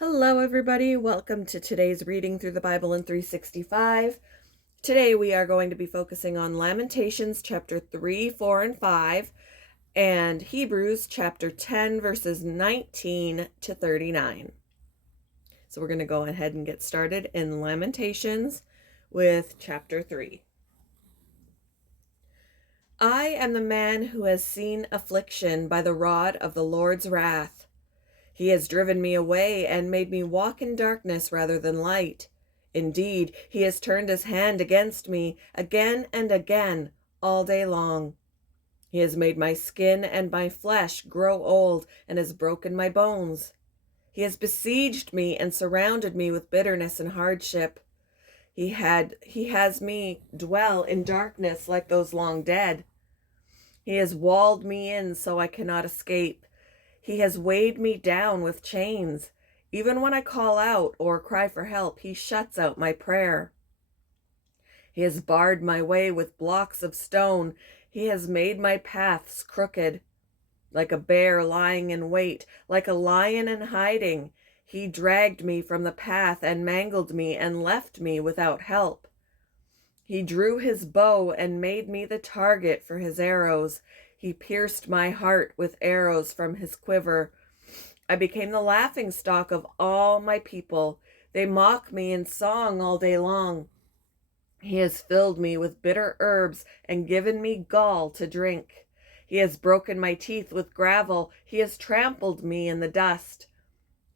Hello, everybody. Welcome to today's reading through the Bible in 365. Today we are going to be focusing on Lamentations chapter 3, 4, and 5, and Hebrews chapter 10, verses 19 to 39. So we're going to go ahead and get started in Lamentations with chapter 3. I am the man who has seen affliction by the rod of the Lord's wrath. He has driven me away and made me walk in darkness rather than light. Indeed, he has turned his hand against me again and again all day long. He has made my skin and my flesh grow old and has broken my bones. He has besieged me and surrounded me with bitterness and hardship. He has me dwell in darkness like those long dead. He has walled me in so I cannot escape. He has weighed me down with chains. Even when I call out or cry for help, he shuts out my prayer. He has barred my way with blocks of stone. He has made my paths crooked. Like a bear lying in wait, like a lion in hiding, he dragged me from the path and mangled me and left me without help. He drew his bow and made me the target for his arrows. He pierced my heart with arrows from his quiver. I became the laughingstock of all my people. They mock me in song all day long. He has filled me with bitter herbs and given me gall to drink. He has broken my teeth with gravel. He has trampled me in the dust.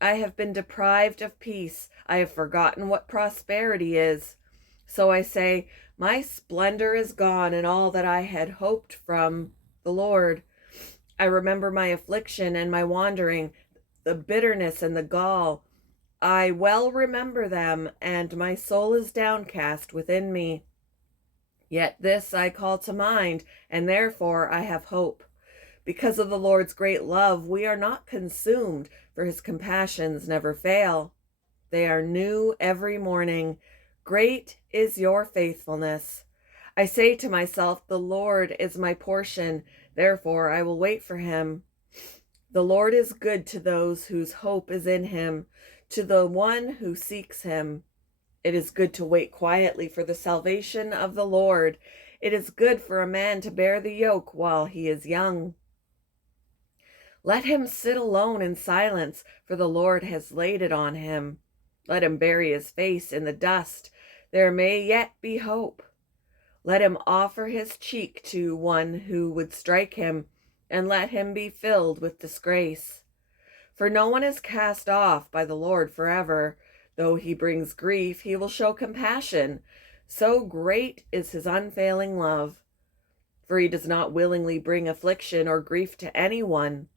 I have been deprived of peace. I have forgotten what prosperity is. So I say, my splendor is gone and all that I had hoped from the Lord. I remember my affliction and my wandering, the bitterness and the gall. I well remember them, and my soul is downcast within me. Yet this I call to mind, and therefore I have hope. Because of the Lord's great love, we are not consumed, for his compassions never fail. They are new every morning. Great is your faithfulness. I say to myself, the Lord is my portion, therefore I will wait for him. The Lord is good to those whose hope is in him, to the one who seeks him. It is good to wait quietly for the salvation of the Lord. It is good for a man to bear the yoke while he is young. Let him sit alone in silence, for the Lord has laid it on him. Let him bury his face in the dust. There may yet be hope. Let him offer his cheek to one who would strike him, and let him be filled with disgrace. For no one is cast off by the Lord forever. Though he brings grief, he will show compassion. So great is his unfailing love. For he does not willingly bring affliction or grief to anyone.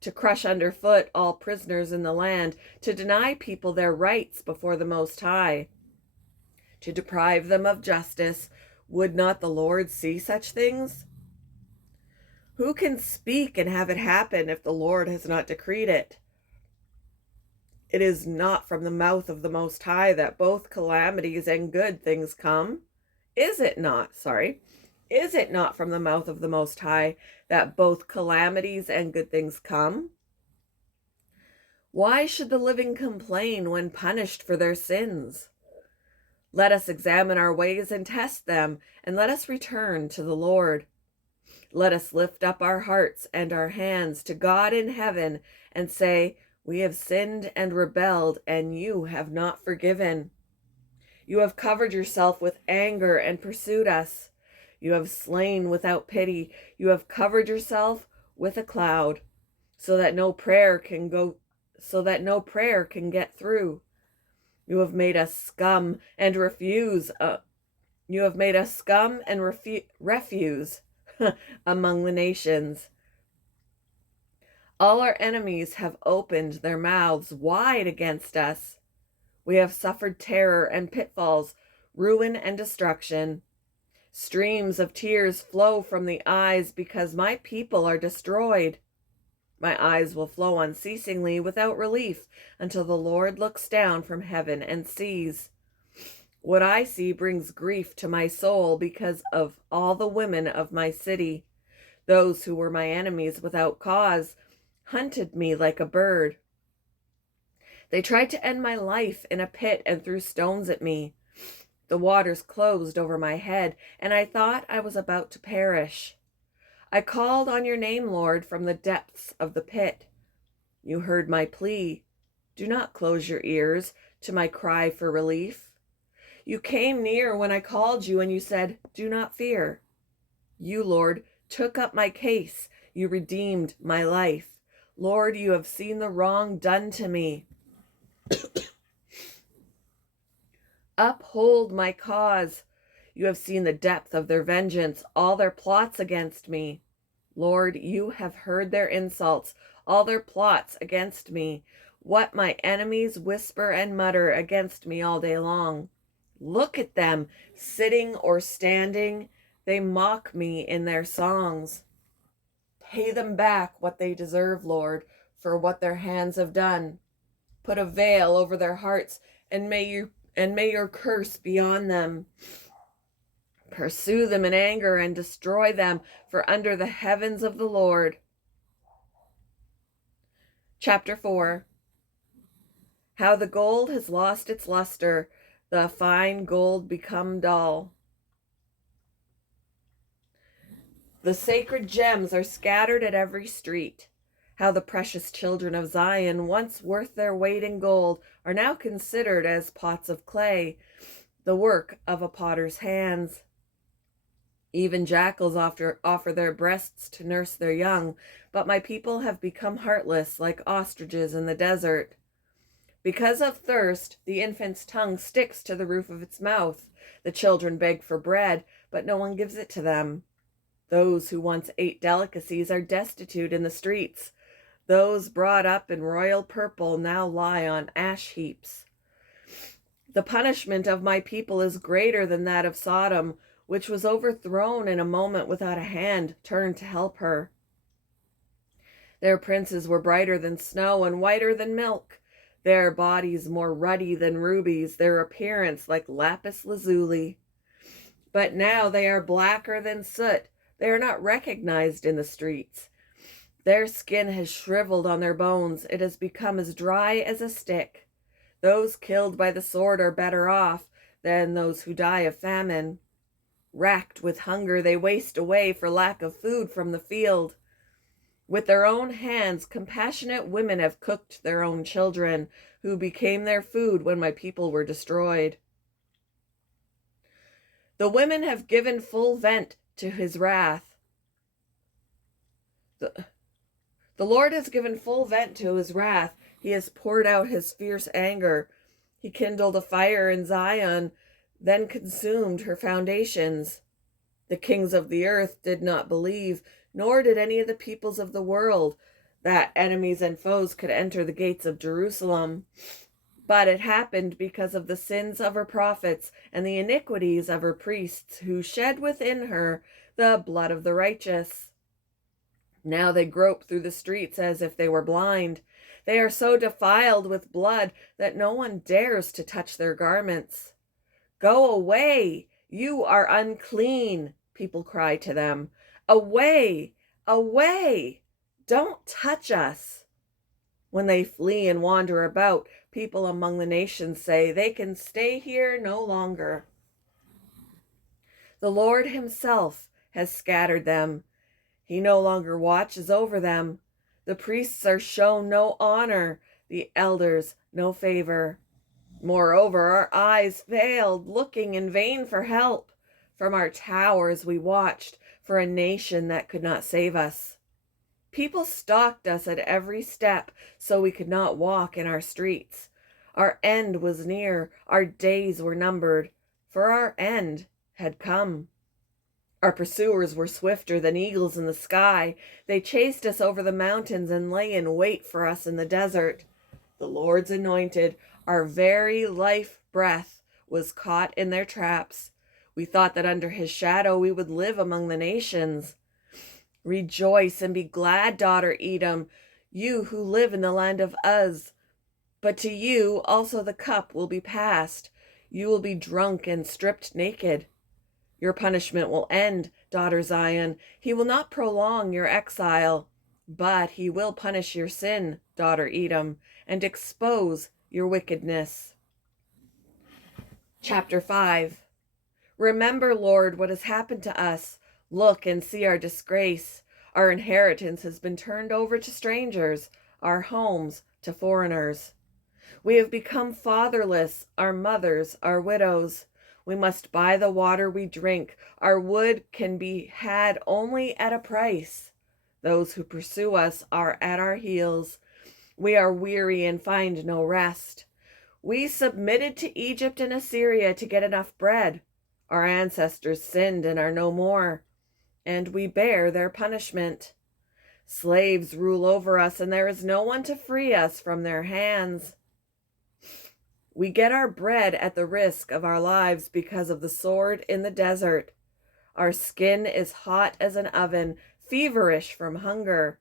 To crush underfoot all prisoners in the land, to deny people their rights before the Most High, to deprive them of justice. Would not the Lord see such things? Who can speak and have it happen if the Lord has not decreed it? It is not from the mouth of the Most High that both calamities and good things come. Is it not from the mouth of the Most High that both calamities and good things come? Why should the living complain when punished for their sins? Let us examine our ways and test them, and let us return to the Lord. Let us lift up our hearts and our hands to God in heaven and say, we have sinned and rebelled, and you have not forgiven. You have covered yourself with anger and pursued us. You have slain without pity. You have covered yourself with a cloud, so that no prayer can get through. You have made us scum and refuse. You have made us scum and refuse among the nations. All our enemies have opened their mouths wide against us. We have suffered terror and pitfalls, ruin and destruction. Streams of tears flow from the eyes because my people are destroyed. My eyes will flow unceasingly without relief until the Lord looks down from heaven and sees. What I see brings grief to my soul because of all the women of my city. Those who were my enemies without cause hunted me like a bird. They tried to end my life in a pit and threw stones at me. The waters closed over my head, and I thought I was about to perish. I called on your name, Lord, from the depths of the pit. You heard my plea. Do not close your ears to my cry for relief. You came near when I called you, and you said, do not fear. You, Lord, took up my case. You redeemed my life. Lord, you have seen the wrong done to me. Uphold my cause. You have seen the depth of their vengeance, all their plots against me. Lord, you have heard their insults, all their plots against me, what my enemies whisper and mutter against me all day long. Look at them, sitting or standing. They mock me in their songs. Pay them back what they deserve, Lord, for what their hands have done. Put a veil over their hearts, and may your curse be on them. Pursue them in anger and destroy them, for under the heavens of the Lord. Chapter 4. How the gold has lost its luster, the fine gold become dull. The sacred gems are scattered at every street. How the precious children of Zion, once worth their weight in gold, are now considered as pots of clay, the work of a potter's hands. Even jackals offer their breasts to nurse their young, but my people have become heartless like ostriches in the desert. Because of thirst, the infant's tongue sticks to the roof of its mouth. The children beg for bread, but no one gives it to them. Those who once ate delicacies are destitute in the streets. Those brought up in royal purple now lie on ash heaps. The punishment of my people is greater than that of Sodom, which was overthrown in a moment without a hand turned to help her. Their princes were brighter than snow and whiter than milk, their bodies more ruddy than rubies, their appearance like lapis lazuli. But now they are blacker than soot. They are not recognized in the streets. Their skin has shriveled on their bones. It has become as dry as a stick. Those killed by the sword are better off than those who die of famine. Racked with hunger, they waste away for lack of food from the field. With their own hands, compassionate women have cooked their own children, who became their food when my people were destroyed. The women have given full vent to his wrath. The Lord has given full vent to his wrath. He has poured out his fierce anger. He kindled a fire in Zion, then consumed her foundations. The kings of the earth did not believe, nor did any of the peoples of the world, that enemies and foes could enter the gates of Jerusalem. But it happened because of the sins of her prophets and the iniquities of her priests, who shed within her the blood of the righteous. Now they grope through the streets as if they were blind. They are so defiled with blood that no one dares to touch their garments. Go away, you are unclean, people cry to them. Away, away, don't touch us. When they flee and wander about, people among the nations say they can stay here no longer. The Lord himself has scattered them. He no longer watches over them. The priests are shown no honor, the elders no favor. Moreover, our eyes failed, looking in vain for help. From our towers we watched for a nation that could not save us. People stalked us at every step, so we could not walk in our streets. Our end was near, our days were numbered, for our end had come. Our pursuers were swifter than eagles in the sky. They chased us over the mountains and lay in wait for us in the desert. The Lord's anointed, our very life breath, was caught in their traps. We thought that under his shadow we would live among the nations. Rejoice and be glad, daughter Edom, you who live in the land of Uz. But to you also the cup will be passed. You will be drunk and stripped naked. Your punishment will end, daughter Zion. He will not prolong your exile, but he will punish your sin, daughter Edom, and expose your wickedness. Chapter 5. Remember, Lord, what has happened to us. Look and see our disgrace. Our inheritance has been turned over to strangers, our homes to foreigners. We have become fatherless, our mothers are widows. We must buy the water we drink. Our wood can be had only at a price. Those who pursue us are at our heels. We are weary and find no rest. We submitted to Egypt and Assyria to get enough bread. Our ancestors sinned and are no more, and we bear their punishment. Slaves rule over us, and there is no one to free us from their hands. We get our bread at the risk of our lives because of the sword in the desert. Our skin is hot as an oven, feverish from hunger.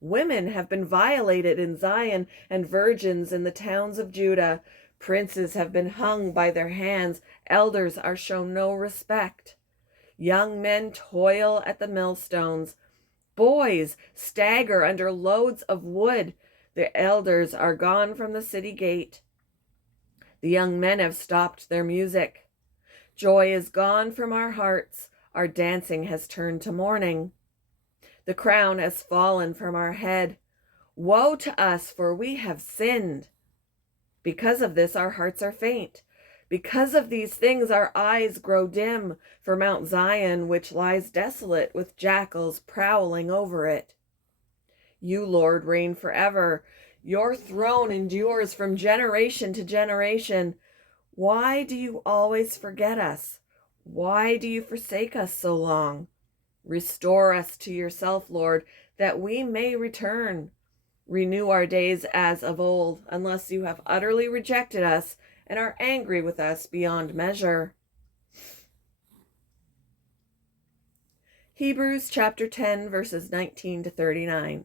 Women have been violated in Zion, and virgins in the towns of Judah. Princes have been hung by their hands. Elders are shown no respect. Young men toil at the millstones. Boys stagger under loads of wood. The elders are gone from the city gate. The young men have stopped their music. Joy is gone from our hearts. Our dancing has turned to mourning. The crown has fallen from our head. Woe to us, for we have sinned. Because of this, our hearts are faint. Because of these things, our eyes grow dim for Mount Zion, which lies desolate with jackals prowling over it. You, Lord, reign forever. Your throne endures from generation to generation. Why do you always forget us? Why do you forsake us so long? Restore us to yourself, Lord, that we may return. Renew our days as of old, unless you have utterly rejected us and are angry with us beyond measure. Hebrews chapter 10, verses 19 to 39.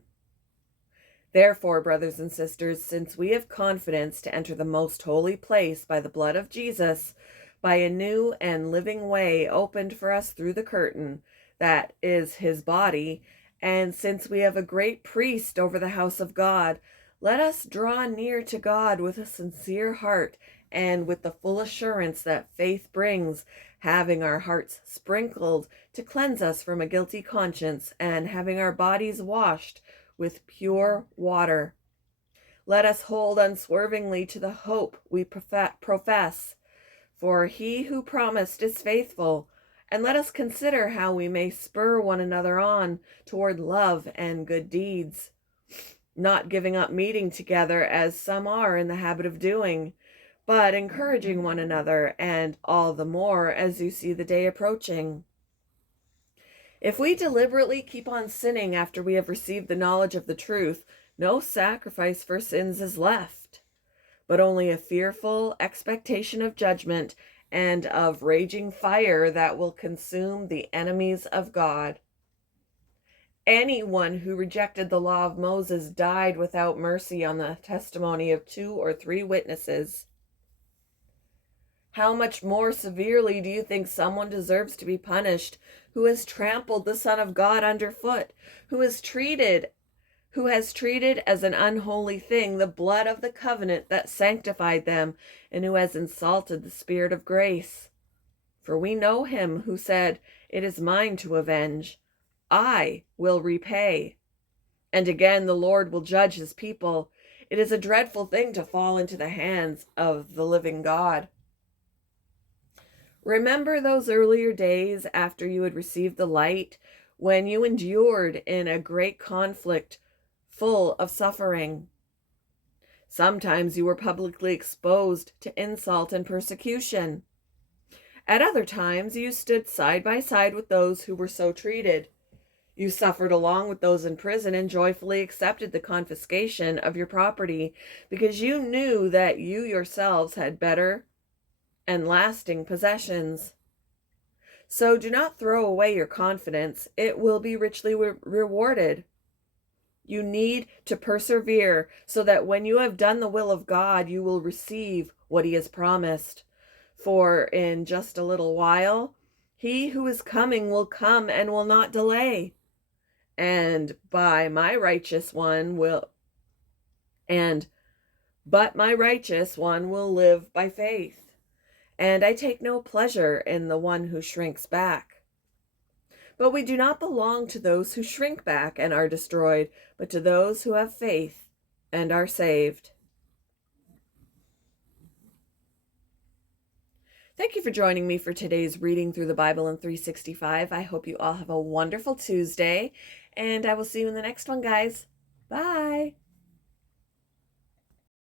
Therefore, brothers and sisters, since we have confidence to enter the most holy place by the blood of Jesus, by a new and living way opened for us through the curtain, that is his body, and since we have a great priest over the house of God, let us draw near to God with a sincere heart and with the full assurance that faith brings, having our hearts sprinkled to cleanse us from a guilty conscience, and having our bodies washed with pure water. Let us hold unswervingly to the hope we profess, for he who promised is faithful. And let us consider how we may spur one another on toward love and good deeds, not giving up meeting together as some are in the habit of doing, but encouraging one another, and all the more as you see the day approaching. If we deliberately keep on sinning after we have received the knowledge of the truth, no sacrifice for sins is left, but only a fearful expectation of judgment and of raging fire that will consume the enemies of God. Anyone who rejected the law of Moses died without mercy on the testimony of 2 or 3 witnesses. How much more severely do you think someone deserves to be punished who has trampled the Son of God underfoot, who has treated as an unholy thing the blood of the covenant that sanctified them, and who has insulted the Spirit of grace? For we know him who said, "It is mine to avenge. I will repay." And again, the Lord will judge his people. It is a dreadful thing to fall into the hands of the living God. Remember those earlier days after you had received the light, when you endured in a great conflict full of suffering. Sometimes you were publicly exposed to insult and persecution. At other times, you stood side by side with those who were so treated. You suffered along with those in prison and joyfully accepted the confiscation of your property because you knew that you yourselves had better and lasting possessions. So do not throw away your confidence. It will be richly rewarded. You need to persevere so that when you have done the will of God, you will receive what he has promised. For in just a little while, he who is coming will come and will not delay. And by my righteous one will, and But my righteous one will live by faith, and I take no pleasure in the one who shrinks back. But we do not belong to those who shrink back and are destroyed, but to those who have faith and are saved. Thank you for joining me for today's reading through the Bible in 365. I hope you all have a wonderful Tuesday, and I will see you in the next one, guys. Bye.